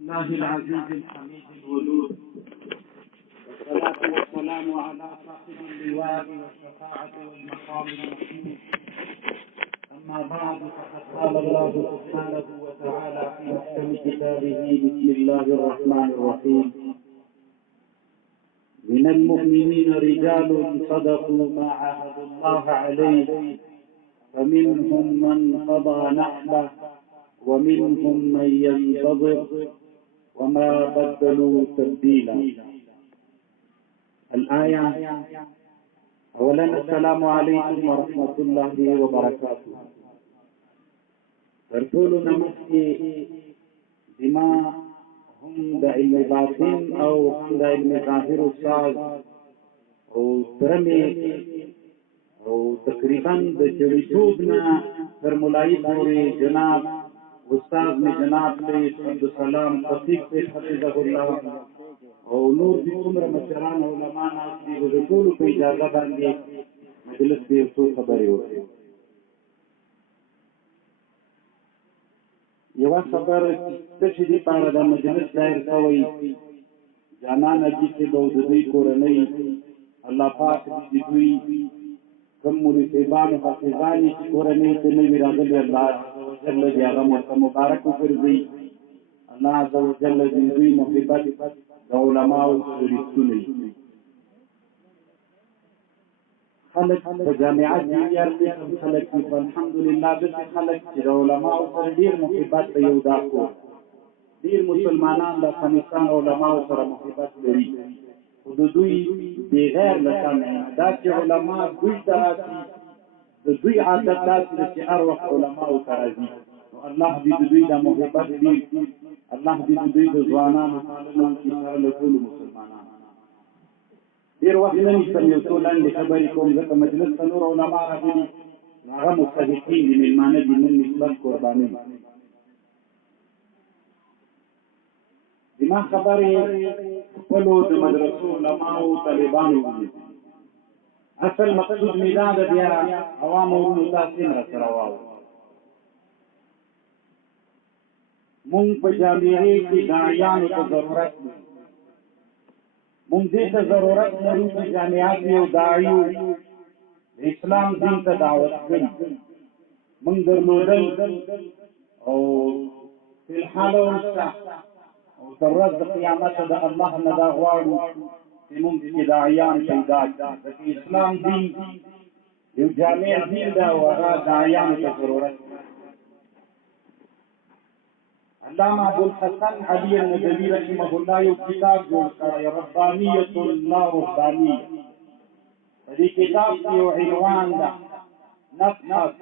الله العزيز الحميد الودود، والصلاة والسلام على صاحب اللواء والشفاعة والمقام المحمود. أما بعد، فقد قال الله سبحانه وتعالى في محكم كتابه: بسم الله الرحمن الرحيم. من المؤمنين رجال صدقوا ما عاهدوا الله عليه، فمنهم من قضى نحبه ومنهم من ينتظر وما بدلوا تبديلا. الآية. أولا السلام عليكم ورحمة الله وبركاته. ترتول نمسكي بما هم دا علم باطن او هم دا علم ظاهر استاذ او ترمي او تقریبا د جوړیتوبنا تر مولای پورې جناب استاد می جناب سید عبدالسلام خطیب سے حفظه الله او نور دي څومره مشران علما ناس دي د ټول په اجازه باندې مجلس کې څو خبرې وکړي. یو خبر د چې دی پاره د مجلس دایر کوي جانان اجي چې د دوی کورنۍ الله پاک دې دوی کوم مریدان او حافظان چې کورنۍ ته نه ویراغلي الله جل جلاله مبارک وګرځي. الله عز وجل دې دوی محبت د علماء او رسولي خلق په جامعات کې خلق په الحمدلله د خلق چې د علماء سره ډیر محبت په یو داخو ډیر مسلمانان د افغانستان علماء سره محبت لري. او د دوی بغیر لکانه دا چې علماء دوی دراسي د دوی عادت داسې چې هر وخت علماء راځي. نو الله دې دوی د محبت دې الله دې دوی د ځوانانو تعلق کې سره له ټول مسلمانانو ډیر وخت نه نشم یو څو لاندې خبرې کوم ځکه مجلس ته نور علما راغلي هغه مستحقین دي مېلمانه دي نن نسبت قرباني دما خبرې خپلو د مدرسو علماو طالبانو دي. اصل مقصود میدان د بیا عوامو تاسو نه سره واو مونږ په جامعې کې داعیانو ته ضرورت دی. مونږ دې ته ضرورت لرو چې جامعات یو داعیو اسلام دین ته دعوت کړي. مونږ درلودل او په الحال او تر ورځ د قیامت د الله نه دا غواړو چې مونږ کې داعیان پیدا کړي. د اسلام دین یو جامع دین دا او هغه داعیانو ته ضرورت دی. علامہ ابوالحسن علی الندوی رحمه الله یو کتاب جوړ کړی ربانیت لا رهبانی. دې کتاب کې یو عنوان ده نبحث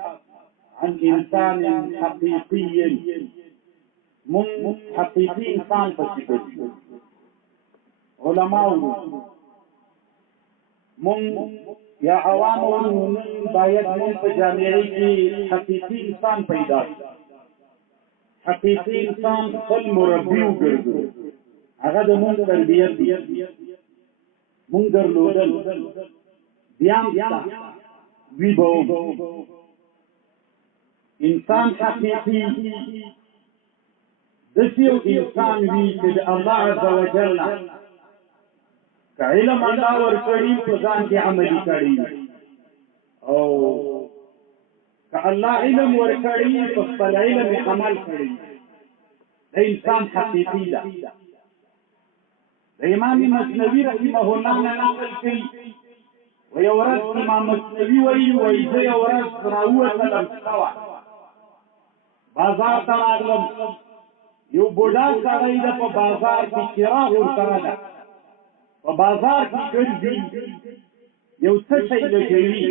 عن انسان حقیقی. من حقیقی انسان پسې کوي علماء من یا عوام باید من په جامعه کې حقیقی انسان پیدا کړي. حقیقی انسان خپل مربی وګرځو. هغه د مونږ تربیت دی. مونږ درلودل بیا وی به انسان حقیقی داسې یو انسان وي چې د الله عز وجل که علم الله ورکړي په ځان کې عملي کړي او که الله علم ورکړي په خپل علم عمل کړي د انسان حقیقي ده. د امام مثنوي رحمه الله نه نقل کوي ویو ورځ امام مثنوي وایي زه یو ورځ راووتلم سوه بازار ته راغلم. یو بوډا سړی ده په بازار کې چراغ ورسره ده په بازار کې ګرځي یو څه شی لګوي.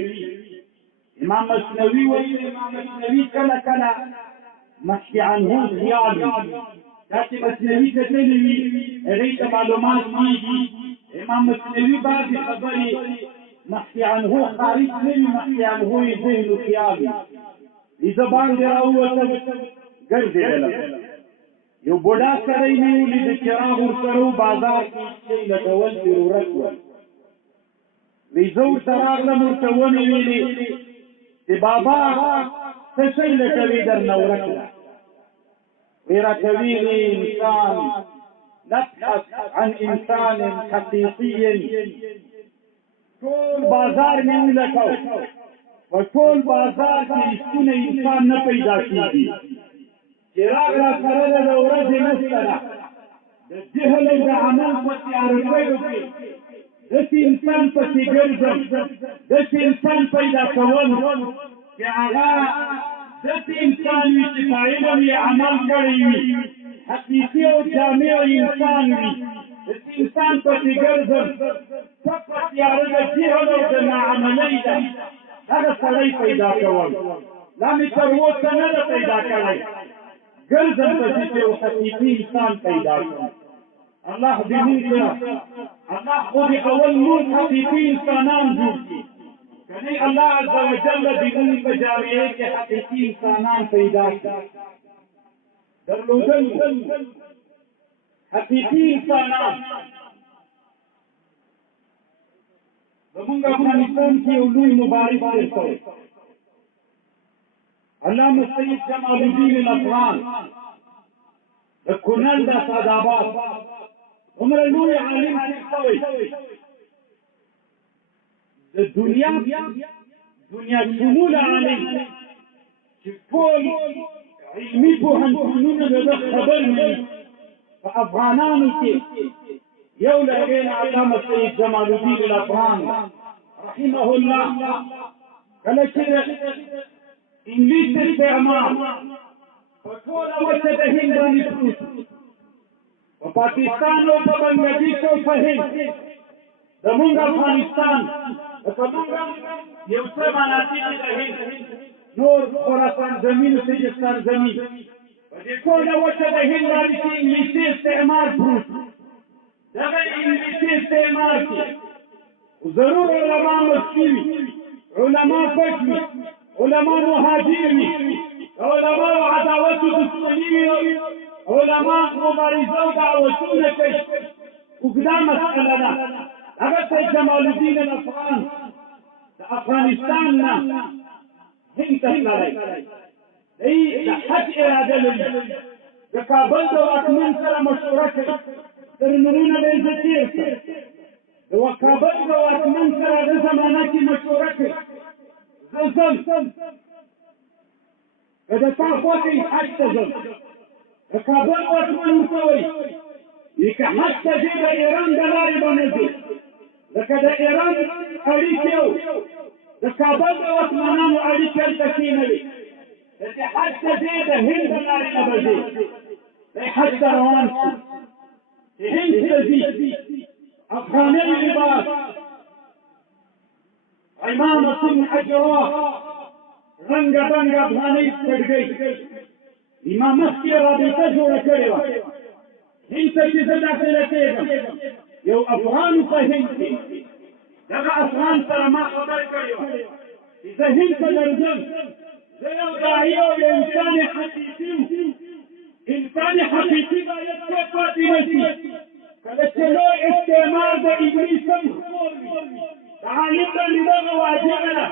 امام مثنوي وایي امام مثنوي کله کله مخکې عنه خیال دا چې مثنوي کتلې وي هغې ته معلومات کېږي. امام مثنوي بعضې خبرې مخکې عنه خارج نه وي مخکې عنه یې ذهن و خیال وي. زه باندې راووتم ګرځېدلم یو بوډا سړی مې ولید چراغ ورسره و بازار کې شی لټول ضرورت و. وی زه ورته راغلم ورته ومې ویلې چې بابا څه شی لټوي درنه ورک ده. وی راته ویلې انسان تبحث عن إنسان حقيقي. طول بازار میں ولکو و طول بازار کې رښتونه انسان نه پیدا کېږي چې راغله سره ده د ورځې نسته د جهل او د عمل په تیارګیو کې داسې انسان پسې ګرځم داسې انسان پیدا کول چې هغه داسې انسان وي چې په علم یې عمل کړی وي حقیقي او جامع انسان وي داسې انسان پسې ګرځم په تیاره د جهل او د ناعملۍ ده هغه سړی پیدا کول لا مې تر اوسه نه ده پیدا کړی ګرځم پسې چې یو حقیقي انسان پیدا کړم الله دې موږ الله خو دې اول موږ حقیقي انسانان جوړ کړي کني الله عز وجل دې موږ په جامعه کې حقیقي انسانان پیدا کړي درلودل حقیقي انسانان زمونږ افغانستان کې یو لوی مبارز تېر شوی علامه سید جمال الدین الافغان د کونړ د سعدآباد عمر لوی عالم تېر شوی د دنیا شمول عالم چې ټول علمي پوهنتونونه د ده خبر وي په افغانانو کې یو له هغې نه علامه سید جمال الدین الافغان رحمه الله کله چې د انګلیس استعمار په ټوله وچه د هند باندې پروت په پاکستان او په بنګلادیش او په هند زمونږ افغانستان زمونږ یو څه مناطق د هند نور خراسان زمین و سجستان زمین په دې ټوله وچه د هند باندې چې انګلیسي استعمار پروت دغه انګلیسي استعمار کې ضرور علما مسکی وي علما پټ وي علما مهاجر وي علما عداوت و دشمني وي علما مبارزه او دعوتونه کوي اوږده مسئله ده هغه سید جمال الدین الافغان د افغانستان نه هند ته تللی دی د حج اراده لري د کابل د واکمن سره مشوره کوي ترمنونه به یې زه تېر کړم د کابل د واکمن سره هغه زمانه کې مشوره کوي زه ځم که د تا خوښه یې حج ته ځم د کابل واکمن ورته وایي که حج ته ځې د ایران د لارې به نه ځې لکه د ایران اړیکې او د کابل د واکمنانو اړیکې هلته کېنوي چې حج ته ځې د هند د لارې نه به ځې دی حج ته روان شو هند ته ځي افغاني لباس امامة اجراء رنګ بنګ افغاني پړګي امامت کې رابطه جوړه کړې وه هند ته چې زه داخله کېږم یو افغان په هند کې دغه افغان سره ما خبرې کړې وه چې زه هند ته درځم زه یو داعي او یو انسان حقیقي انسان حقیقي باید څوک پاتې نه شي کله چې لوی استعمار د انګلیس هم خپور وي د عالم باندې دغه واجبه ده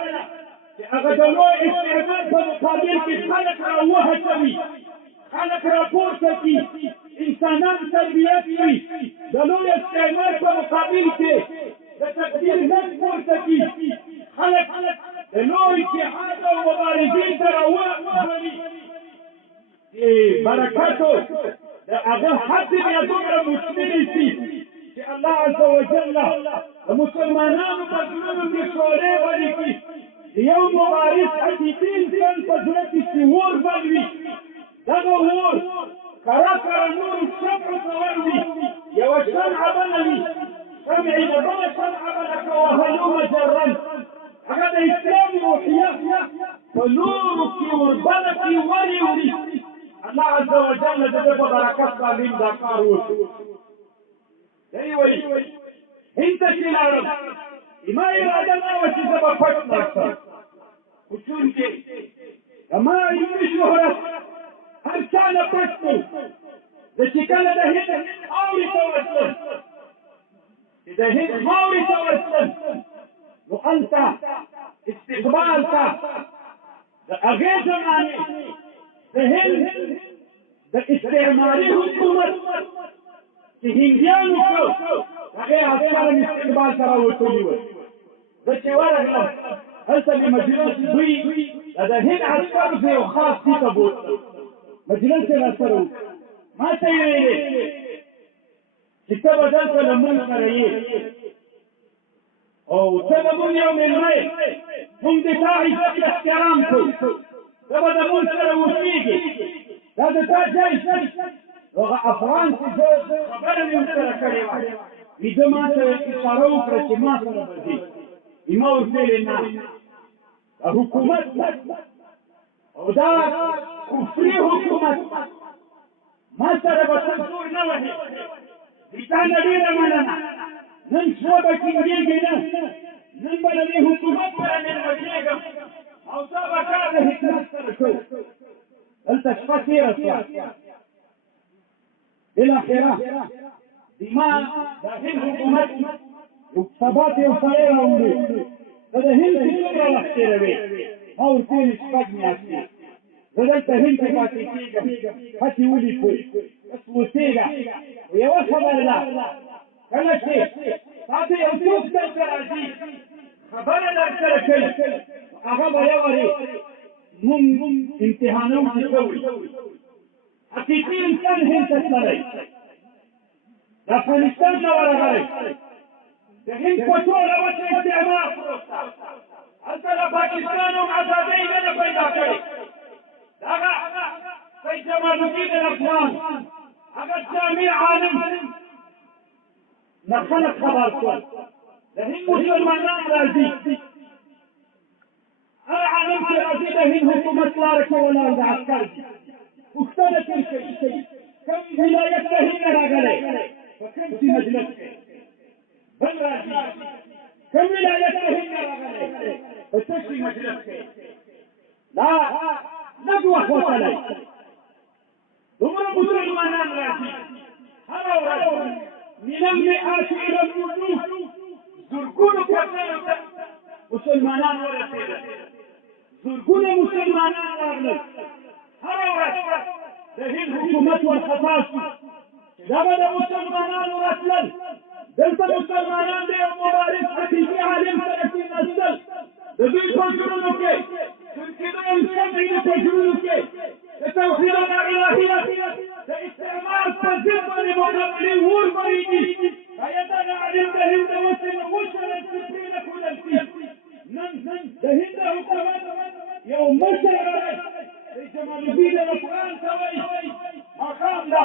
چې هغه د لوی استعمار په مقابل کې خلک راوهڅوي خلک راپورته کړي انسانان تربیت کړي د لوی استعمار په مقابل کې د تقدیر غږ پورته کړي خلک د لوی جهاد او مبارزې ته راوبولي برکاتو د هغه حد بیا دومره مشکلې شي چې الله عز وجل د مسلمانانو په زړونو کې شعلې بلې کړي یو مبارز حقیقي انسان په زړه کې چې اور بل وي دغه اور کرا کرا نور شمع ته وروي یوه شمعه بله وي شمعې د بله شمعه بله که وهلومه جرم هغه د اسلام روحیه په نورو کې وربله کړي ولې وړي الله عز وجل د دې په برکت باندې دا کار وشو دی وایي هند ته چې لاړم زما اراده نه وه چې زه به پټ لاړ شم خو چونکې زما علمي شهرت هر چا نه پټ کړ زه چې کله د هند خاورې ته ورتلم چې د هند خاورې ته ورتلم نو هلته استقبال ته د هغې زمانې د هند د استعماري حکومت چې هندیانو کو هغه عسکر استقبال ته راوتلي ول زه چې ورغلم هلته مې مجلس دوی د هند عسکرو ته یو خاص دي ته بوتلم مجلس یې راسره وکړ ما ته یې ویلې چې ته به دلته له موږ سره یې او ته به موږ یو مېلمه یې موږ د تا عزت احترام کوو ته به د موږ سره اوسېږې دا د تا ځای هغه افغان چې زه خبره مې ورسره کړې وه وي ده ما ته اشاره وکړه چې ما سره به ځې ما ورته ویلې نه دا حکومت او دا کفري حکومت ما سره به څه زور نه وهې تا نه ډېره مننه نن شپه به ټینګېږې نه نن به د دې حکومت سره مېلمه کېږم او دا به کار د حکمت سره کوو دلته شپه تېره شوه بالاخره ما د هند حکومت سبا ته یو سړی راوړي ته د هند کې څومره وخت تېروې ما ورته ویلې شپږ میاشتې زه دلته هند کې پاتې کېږم هسې ولیکو بس اوسېږه یوه خبره ده کله چې تا ته یو څوک دلته راځي خبره درسره کوي هغه به یوارې مونږ امتحانوو چې کوي حقیقي انسان هند ته تللی د افغانستان نه ورغلی د هند په ټوله وچه استعمار پروت ده هلته له پاکستان هم ازادۍ نه ده پیدا کړې هغه سید جمال الدین الافغان هغه جامع عالم نه خلک خبر شول د هند مسلمانان راځي هر عالم چې راځي د هند حکومت لاره کې ولاړ د عسکر دي پوښتنه ترې کوي کوم ولایت ته هند راغلی په کوم چې مجلس کې بل راځي کوم ولایت ته هند راغلی په څه چې مجلس کې دا لږ وخت وتلی دومره مسلمانان راځي هره ورځ من المئات الى الالوف زرګونو کسانو ته مسلمانان ورسېدل زرګونه مسلمانان راغلل هره ورځ د هند حکومت ورخطا شو چې دا به د مسلمانانو راتلل دلته مسلمانان د یو مبارز حقیقي عالم سره کېناستل د دوی په زړونو کې څرخېدل شمعې د په زړونو کې د توحید لا الهیت د استعمار په ضد باندې مقابلې اور بلېږي باید دغه عالم د هند د وسې نه وشړل چې پرې نه ښودل شي نن د هند حکومت یو مشر راغی سید جمال الدین الافغان ته وایي ماښام ده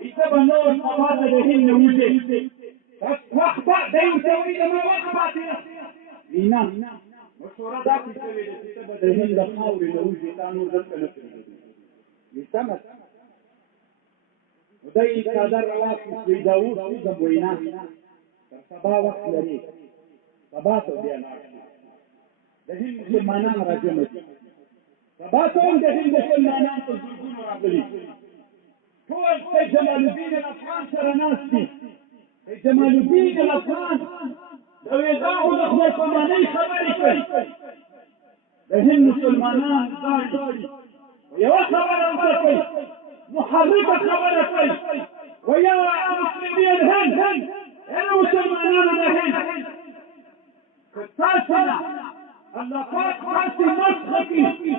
ایسه به نور سبا ته د هند نه وځې وخت دی ورته وایي زما وخت پاتې ده وایي نه مشوره داسې شوې ده چې ته به د هند د خاورې نه وځې تا نور دلته نه پرېږدي وایي سمه نو دی څادر راواخیست وایي دا اوس وځم وایي نه تر سبا وخت لرې سبا ته بیا لاړ د هند مسلمانان راجمع دي سبا ته هم د هند مسلمانان په زرګونو راغلي ټول سید جمال الدین الافغان سره ناست دي سید جمال الدین الافغان د ویزاو د خدای پامانۍ خبرې کوي د هند مسلمانان ژاړي یوه خبره ورته کوي محرکه خبره کوي ویا مسلمي الهند انا مسلمانانو د هند که تاسو نه الله پاک تاسې مسخه کړي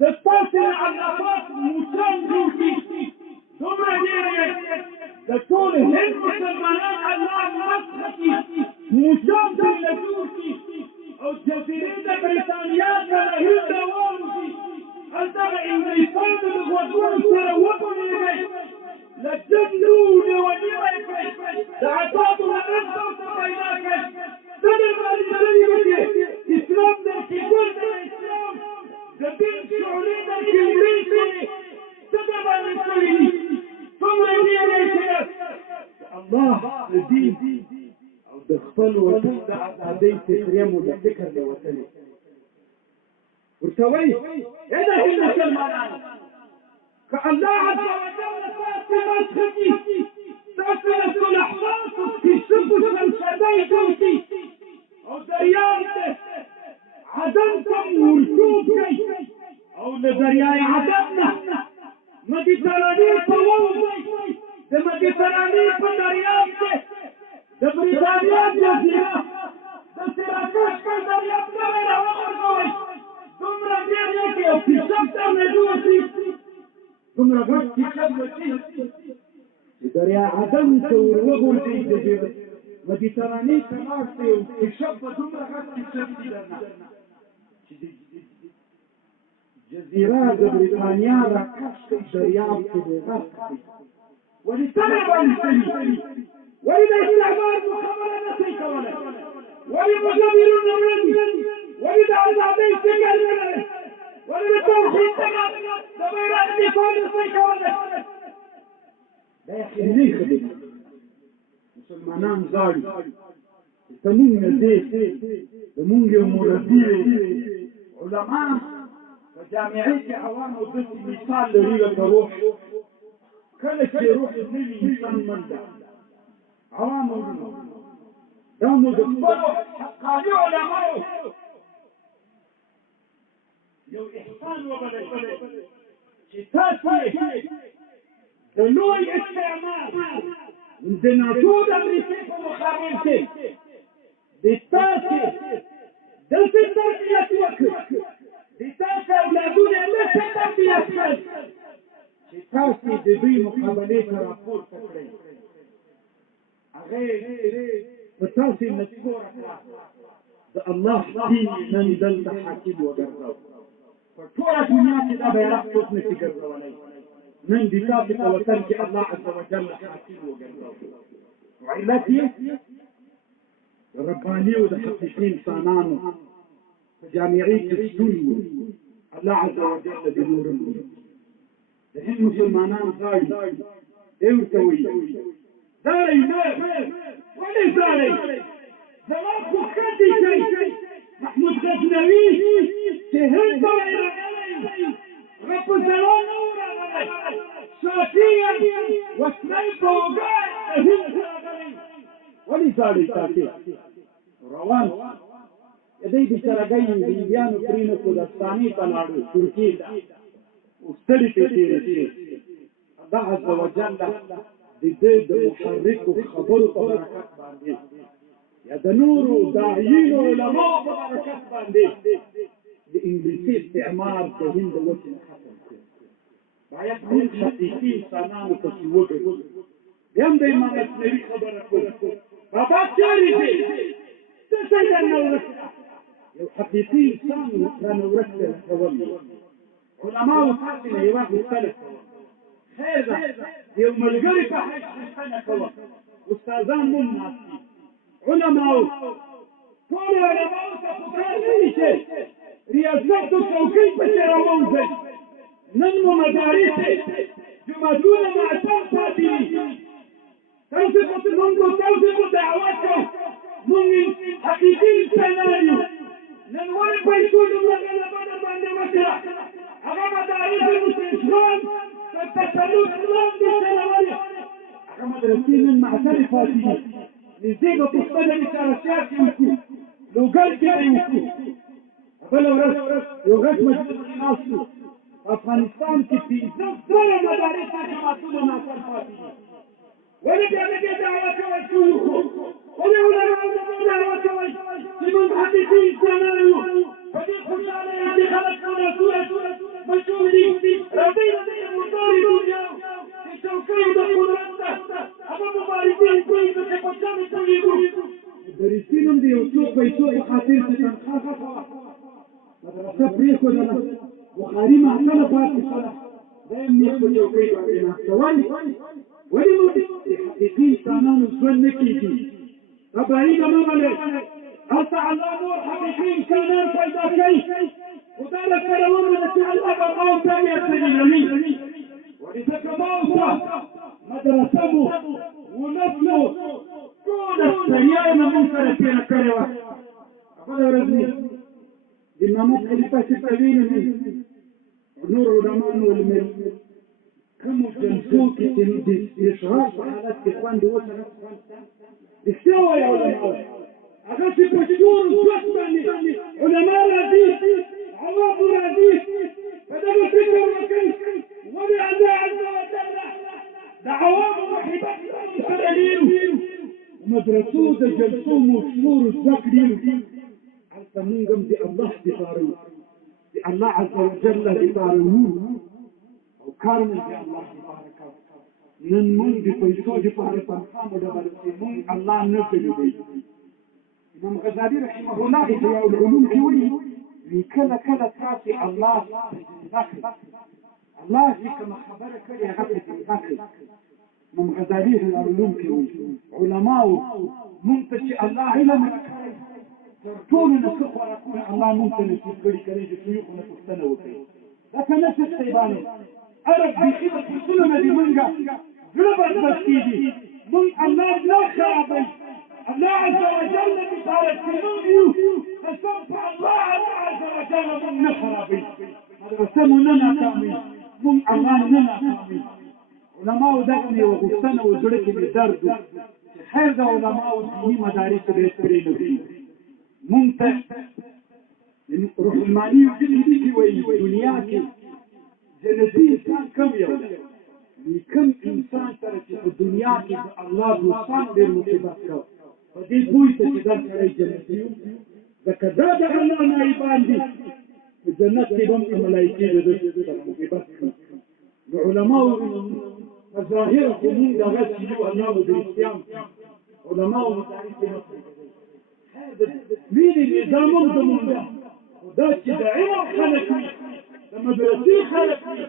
د تاسې نه الله پاک موسیان جوړ کړي دومره ډېر د ټول هند مسلمانان الله مسخه کړي موسیان ترېنه جوړ کړي او جزیرې د برېټانیا سره هند واوځي هلته انګلیسان د غوږونو سره وپوهېږئ له جنګو لیونیمه یې کړئ د عذابو نه ورته پیدا کړئ څه در باندې ډلې وکړې اسلام در کې ګل دی اسلام د دین شعلې در کې وړې شوې څه در باندې شوي دي څومره ډېرې چې د الله د دین او د خپل وطن د ازادۍ فکرې مو د فکر نه وتلې ورته وایي ای د هند مسلمانانو که الله عز وجل تاسې مسخه کړي تاسې له صلحباتو کشفو شمشدۍ جوړ کړي او دریاب ته عدن ته ورشوب کړئ او له دریای عدن نه مدیترانې ته ووځئ د مدیترانې مدیترانی په دریاب کې د بریتانیا جزیره د سیراکوش په دریاب ته راوغورځوئ دومره ډېر دی چې یو پیشپ ته نږدې وشي دومره غټ پیشپ وشي چې دریا عدم ته ور وغورځي جزیره مدیترانی ته لاړ شي یو پیشپ به دومره غټ پیشپ دي درنه چې جزیره د بریتانیا راکش کوي دریاب کې دی غرق کوي ولې څنګه باندې شوي ولې د استعمار مخابره نه شي کولی ولې مجبورون وړاندې ولې د ازادۍ فکر نه لري ولې د توحید څخه د بیرغ دفاع نه شي کولی دا یقیني خبره مسلمانان غواړي چې زموږ نه دی زموږ یو مربي علما په جامعه کې عوامو داسې مثال لري لکه روح کله چې روح نوي انسان مړ ده عوامو دا نو د خپلو حقاني علماو یو احسان وبلئ چې تاسو د لوی استعمار د ناتو د امریکې په مقابل کې د تاسو دلته تربیت وکړئ د تاسو اولادونه دلته تربیت کړئ چې تاسو د دوی مقابلې ته راپورته کړئ هغه په تاسو نسکوره کړه د الله دین نن دلته حاکم وګرځاو په ټوله دنیا کې دا بیرغ څوک نشي ګرځولی نن د تاسو په وطن کې الله عز وجل حاکم وګرځاو علت یې د رباني او د حقیقي انسانانو په جامعې کې شتون و الله عز وجل د نور د هند مسلمانان غواړي دی ورته وایي زارئ نه ولې زارئ زما خو ښه دي کوي محمود غزنوي چې هند ته راغلی هغه په زړه نه و راغلی شافي یم وسلې په اوږه د هند راغلی ولې زارئ تاسې روان دی بیچارګۍ انګریزیانو پرېنښو داستانې ته لاړو ترکیې ته ستړي پې تېرې شي الله عز وجل د دې د محرکو خبرو په برکت باندې یا د نورو داعیینو علماو په برکت باندې د انګلیسي استعمار د هند وچې نه ختم کړو باید موږ حقیقي انسانانو پسې وګرځو بیا هم د امام اصنوي خبره کوو بابا چېرې دی څه شی درنه ورک یو حقیقي انسان رانه ورک دی کول علماو تاسې نه یوه غوښتنه کوم خیر ده یو ملګري په حیث غوښتنه کوم استادان مون ناست دي علماو ټولو علماو ته پکار نه وي چې ریاست و چوکۍ پسې راووځئ نن مو مدارس جوماتونه معطل پاتې دي تاسو په دعوه کوو مونږ حقیقي انسانان یو نن ولې پیسو دومره غلبه در باندې وکړه هغه مدارس مسلمان تر تسلط لاندې چلولې هغه مدرسې نن معطلې پاتې دي نږدې به په خپله بیچارهتیا کې وکړو لوګر کې به یې وکړو بله ورځ یو غټ مجلس کې ناست وو په افغانستان کې 15 زره مدارس او جوماتونه معطل پاتې دي ولې بیا د دې دعوه کوئ چې وکړو ولې علماو د دې دعوه کوئ چې موږ حقیقي انسانان یو په دې خوشحاله یم دې خلک ولسونه مشهور دي راځئ د دې مردارې دنیا چې چوکۍ د قدرت ده هغه مبارزین کوي نو چې په چا مې پوهېږو مدرسین هم د یو څو پیسو په خاطر چې تنخوا غټوه مدرسه پرېښودله بخاري معطله پاتې شوله دا یې نیغ په چوکۍ باندې ناسته ولې موږ د حقیقي انسانانو ژوند نه کېږي دا بعید مه بلئ هلته الله نور حقیقي انسانان پیدا کوي خو دا درسره ومنه چې الله به ما او تا یې تلیلوي ولې ځکه ما او تا مدرسه مو ولس مو ټوله ستړیا یې له موږ سره تېره کړې وه بله ورځ مې د محمد خلیفه صاحب ته ویلي مې نور علمانو ولمې کومو جلسو کې چې د اشغال په حالت کې خوند اوسه نه خوند شته رښتیا وایي علماو هغه چې په ټول ځواک باندې علما راځي عوام راځي په دغه فکر وکړئ ولې الله عز وجل د عوام محبت سره مدرسو د جلسو مشهور ذکر حتى منهم دي الله دفارو دي الله عز وجل دفارو او كارمن دي الله تبارك نن من دي پیسو دي پاره تنخواه مدبر من الله نفل دي امام غزالي رحمه الله في العلوم كوي كلا كلا تاتي الله داخل الله في كما خبرك يا غفل داخل من غزالي في العلوم كوي علماء منتشي الله علم طول نسخ وركون الله ممكن يقول كريج شيوخ نفسنا وكي لكن نفس السيباني عرب بخيبة حصولنا دي منجا جلبت بسكيدي من الله لا خرابي الله عز وجل بطارك منه فسنفع الله عز وجل من نخرابي هذا سمنا كامل من الله لنا كامل علماء دقني وغسنا وزلك بدرد هذا علماء الديني مدارس الاسبرين فيه ممتع روح الماني يجري في الدنيا كي جنتي انسان كم يوم كم انسان ترى في الدنيا كي الله دوستان دير مصيبات كو فدي بوي تقدر ترى جنتي ذكر الله نايبان دي الجنات كي بم الملائكه ده مصيبات العلماء مظاهر من دغت الله بالاسلام علماء مدارس هذا مين النظام ضمن ده وده داعية خلقي لما درسيه خلقي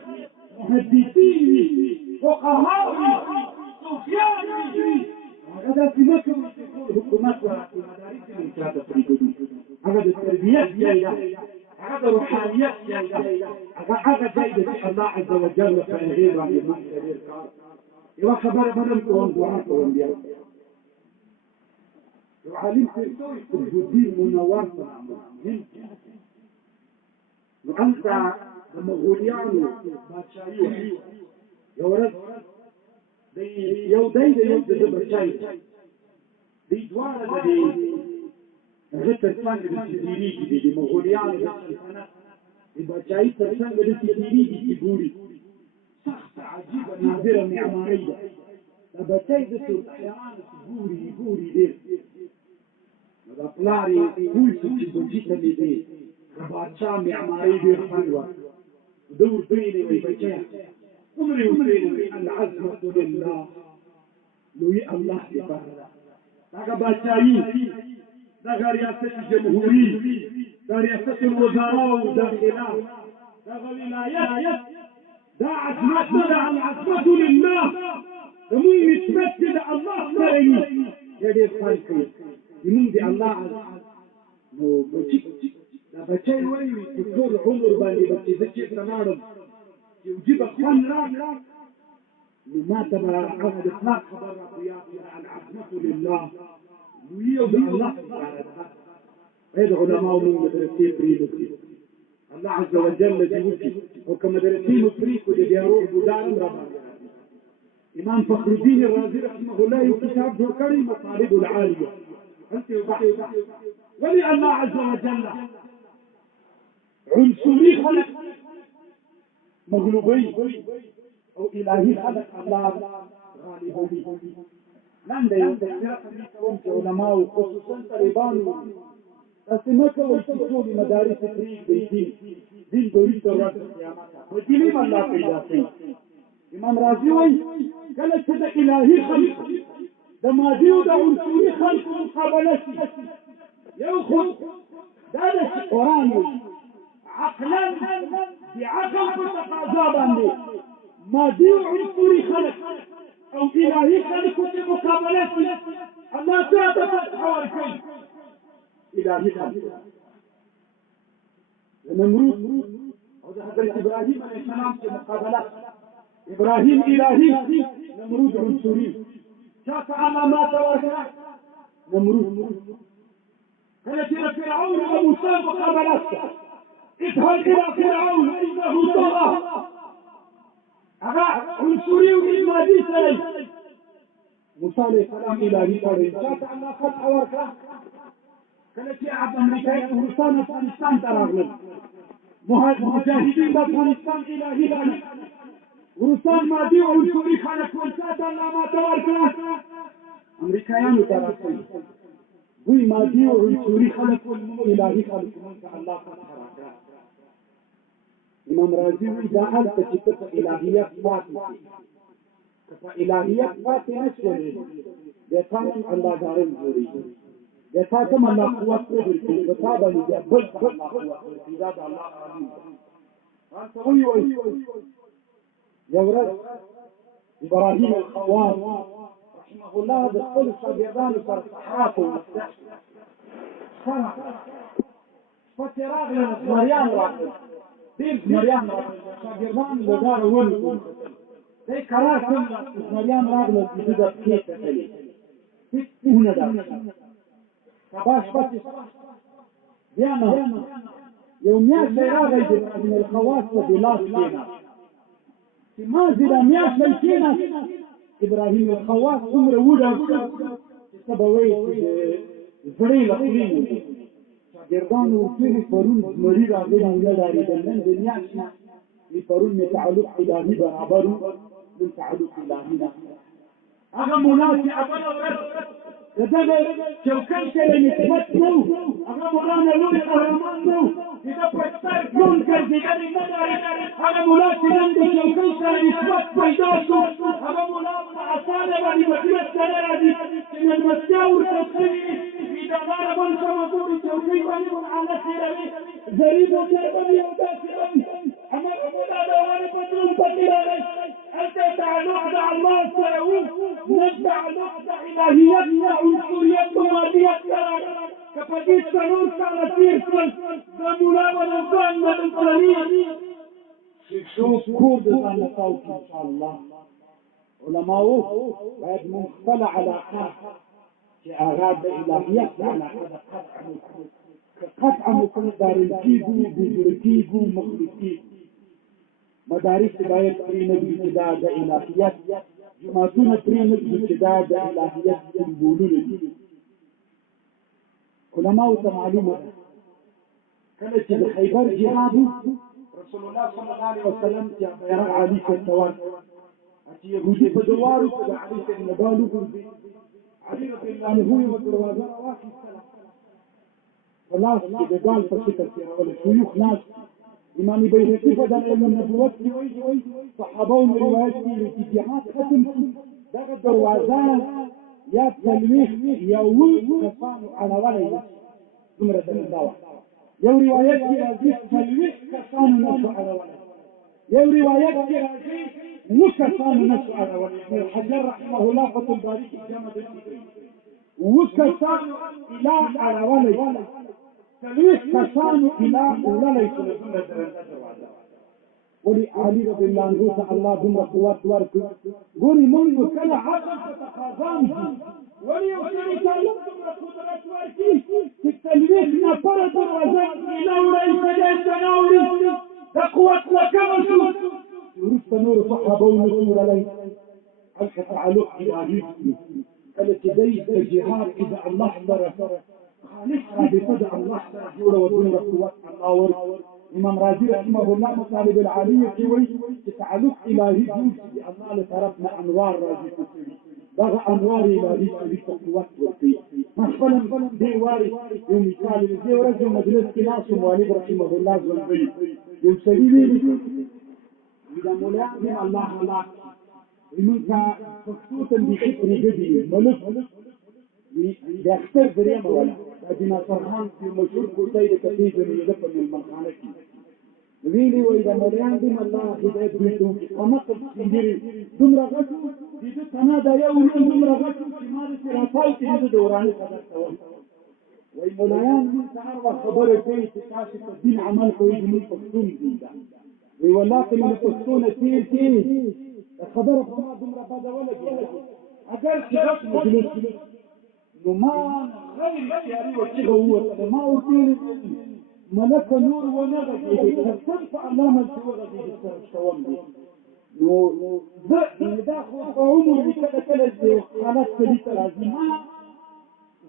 محدثين فقهاء صوفيان هذا في مكة الحكومات والمدارس الثلاثة فريقين هذا التربيات جاية هذا روحانيات جاية هذا جاية الله عز وجل فغير عن المال كبير قال يا خبر بدل وانضعاف وانبياء وعلمت الدين منور وأنت لما غوليانو باتشايو يورد يو دايدا يبدأ باتشايو دي دوارة دي غتر سانج دي دي مغوليانو دي باتشايو ترسانج دي تبوري سخت عجيبة نادرة معمارية باتشايو دي أحيانا تبوري دي Plari pulsul ci concita di te, facciamo amare di fanwa. دور بيني وبينك عمري وبيني العزمة لله لوي الله تبارك daga باتشايي daga رئاسة الجمهورية daga رئاسة الوزراء والداخلية daga ولايات دا عزمتنا العزمة لله ومن نتمثل الله سرني يدي خالقي يمون دي الله نو بچي دا بچي وي ټول عمر باندې بچي ځکه تمام يجيب اخوان راك لما تبع عهد اطلاق خبر العظمه لله ويوم الله هذا علماء من مدرسين بريدك الله عز وجل جوتي وكما درسين فريق وديارو بدار ربنا امام فخر الدين الرازي رحمه الله كتاب ذكري مطالب العاليه انت ولي الله عز وجل عنصري خلق مغلوبي او الهي خلق الله غالبي نعم ده يوم علماء وخصوصا طالبان تسمعوا وتشوفوا مدارس التاريخ دين دوري تورات قیامت ودیني الله پیدا کړي امام رازي وایي کله چې د الهي خلق د مادي او د عنصري خلق مقابله شي یو خو دا د قران عقلا بعقل متقاضى باندې مادي او عنصري خلق او الهي خلق في مقابله شي الله تعالى تحول كل الهي خلق نمرود وده حضرت ابراهيم عليه السلام في مقابله ابراهيم الهي نمرود عنصري شاف علامات واسعه نمرود كانت الى فرعون وموسى مقابلته اذهب الى فرعون انه طغى هذا عنصري ومادي سليم موسى عليه السلام الهي قال شاف على فتح ورقه كانت يا عبد امريكا وروسان افغانستان تراغلن مجاهدين بافغانستان الهي وروسان مادي او عنصري خلک ټول چاته الله ماته ورکړه امریکایانو ته راځي دوی مادي او عنصري خلک ټول الهي خلک ته الله فتح راکړه امام رازي وایي دا هلته چې ته په الهیت پاتې شي که په الهیت پاتې نه شولې بیا تا هم الله دارم جوړېږي بیا تا ته هم الله قوت ورکړي په تا باندې بیا بل ته الله قوت ورکړي دا د الله قانون ده هلته وایي یو ورځ ابراهیم الخواص رحمه الله د خپلو شاګردانو سره صحرا ته ومسته شپه چې راغله نو زمریان راغلل ډېر زمریان راغلل شاګردان له ډاره ولوېدل دی کرار کړل زمریان راغلل چې ده د پښې کتلې هېڅ پوه نه ډار سبا شپه چې بیا نه یو میاشتی راغی د ابراهیم الخواص ته د لاس کېناست چې مازې دا میاشتی کېناست ابراهیم الخواص څومره وډار شو چې ته به وایې چې د زړې له خولې نه شاګردانو ورته پرون زمري راغلي نه ډارېدل نن د میاشتې وي پرون مې تعلق الهي برابر من تعلق الهي نه هغه مولا چې اوله ورځ د دغه چوکۍ سره نسبت نه و هغه مولانا لوی قهرمان نه و چې ده په سر ژوند ګرځېدلی نه دی هغه مولا چې نن د چوکۍ سره نسبت پیدا شو هغه مولا په اسانه باندې مجلس ته نه راځي چې مېلمستیا ورته شوي وي ویداداره باندې سمه ګوري چوکۍ باندې منعاله تېروي زري موټر باندې یو داسې وي هماغه مولا د هغې په ژوند پکې راغی هلته تعلق د الله سره و نه تعلق د الهیت نه عنصریت و مادیت سره که په دې څلور کاله تېر شول د مولا به له ځان نه د فلاني څوک کور د ځان نه تاو کړي انشاءالله علماو باید موږ خپله علاقه چې هغه د الهیت د علاقه ده قطع وکړو که قطع وکړو دارل کېږو بزرګ کېږو مخلوق کېږو مدارس باید پرې نه وي چې دا د الهیت جماعتونه پرې نه وي چې دا د الهیت سمبولونه دي علماو ته معلومه ده کله چې د خیبر جهاد رسول الله صلی الله علیه وسلم چې بیرغ علي ته ورکړ چې یهودي په دوارو کې د علي ته نبال وګرځي علي رضی الله عنه یوه دروازه راواخیستله په لاس کې د ډال په شکل تېروله شیوخ ناست امام بیهقي په دلایل النبوت کې وایي صحابو مې روایت کړي چې جهاد ختم شو دغه دروازه یا څلوېښت یا اووه کسانو اړولی ده دومره دنده وه یو روایت کې راځي څلوېښت کسانو نه شو اړولی یو روایت کې راځي اووه کسانو نه شو اړولی ابن الحجر رحمه الله فتح الباري کې جمع دلته کوي اووه کسانو اله اړولی څلوېښت کسانو اله وړلی شو له دومره درنده دروازه ولې علي رضی الله عنه ته الله دومره قوت ورکړ ګورې موږ کله عقل ته تقاضا ځي ولې یو سړي ته الله دومره قدرت ورکړي چې څلوېښت نفره دروازه اله وړی سړی ته نه وړي دا قوت له کومه شو وروسته نورو صحابو نه شو وړلی هلته تعلق الهي کله چې دی د جهاد کې د الله سره خالص رابطه د الله سره جوړه و دومره قوت الله ورکړي امام رازي رحمه الله مطالب العالیه کې وایي چې تعلق الهي جوړ شي د الله له طرف نه انوار راځي کوي دغه انوار الهي سړي ته قوت ورکوي ما خپله دې وارې یو مثال دی دې ورځ یو مجلس کې ناست وم والد رحمه الله ژوندی یو سړي ویلي وي دا مولایان دې الله هلاک کړي موږ ته پښتو ته بیخي پرېږدي ملک د اختر درېیمه وله دا د ناصر خان یو مشهور کوټی د کتې جوړېده په مېلمنخانه کې ویلي وایي د مولایان دې الله هدایت دوی ته وکړي قمقل سپین ږیري دومره غټ و د ده تنه دا یو ورځ دومره غټ و چې ما داسې راتاو چې د ده د وراني خبر ته وایي وایي مولایان موږ ته هر وخت خبره کوي چې تاسې په دین عمل کوئ زموږ پښتون دین ده وایي والله که مې له پښتو نه تېر کړې دا خبره خو ما دومره بده ولګېده اگر چې غټ مجلس نو ما غیر اختیاري ورڅخه ووتله ما ورته ویلي ملکه نور ونه غږېدې تر څنګ په علامه چې وغږېدې سره شتوم دی نو زه دا خو په عمر مې کله کله یو حالت سړي ته راځي ما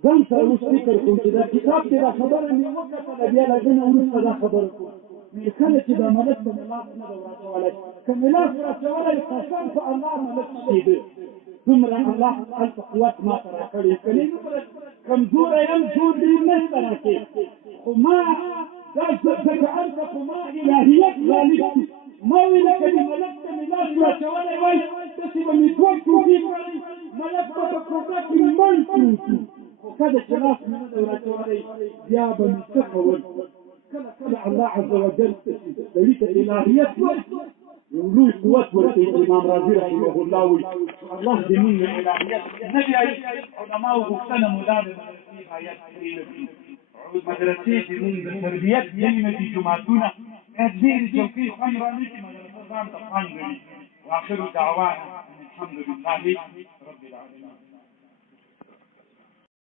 ځان سره اوس فکر کوم چې دا کتاب کې دا خبره مې وکتله بیا له دې نه وروسته دا خبره کوم کله چې د ملک په ملاس نه ده ورچولی که ملاس ورچولی قسم په الله ملک کېده دومره الله هلته قوت ما ته راکړی که نه دومره کمزوری یم زور ډېر نشته راکې خو ما دا ځکه هلته خو ما الهیت غالب شو ما ویله که د ملک ته ملاس ورچولی وای داسې به مې دوه ټوټې کړی ملک به په کوټه کې مړ پروت وو خو کله چې لاس مې نه ده ورچولی بیا به مې څه کول کله کله الله عز وجل سړي ته الهیت ورکړي یو لوی قوت ورکوي امام رازي رحمه الله وایي الله دې موږ له الهیت نه بیایي علماو غوښتنه مو دا ده مدرسې باید پرې نه کړي مدرسې چې موږ د تربیت ځایونه دي جوماتونه باید ډېرې چوکۍ خوند را نه کړي مدرسه ځان ته خوند لري واخر دعوانا الحمد لله رب العالمين